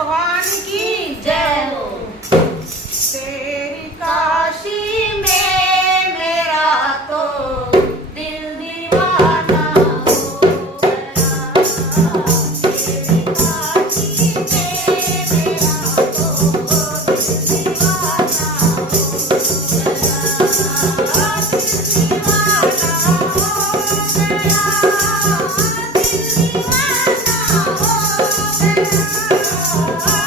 भगवान की जय हो। तेरी काशी में मेरा तो दिल दीवाना हो गया। तेरी काशी में मेरा तो दिल दीवाना हो गया। दिल दीवाना हो गया। दिल दीवाना हो गया।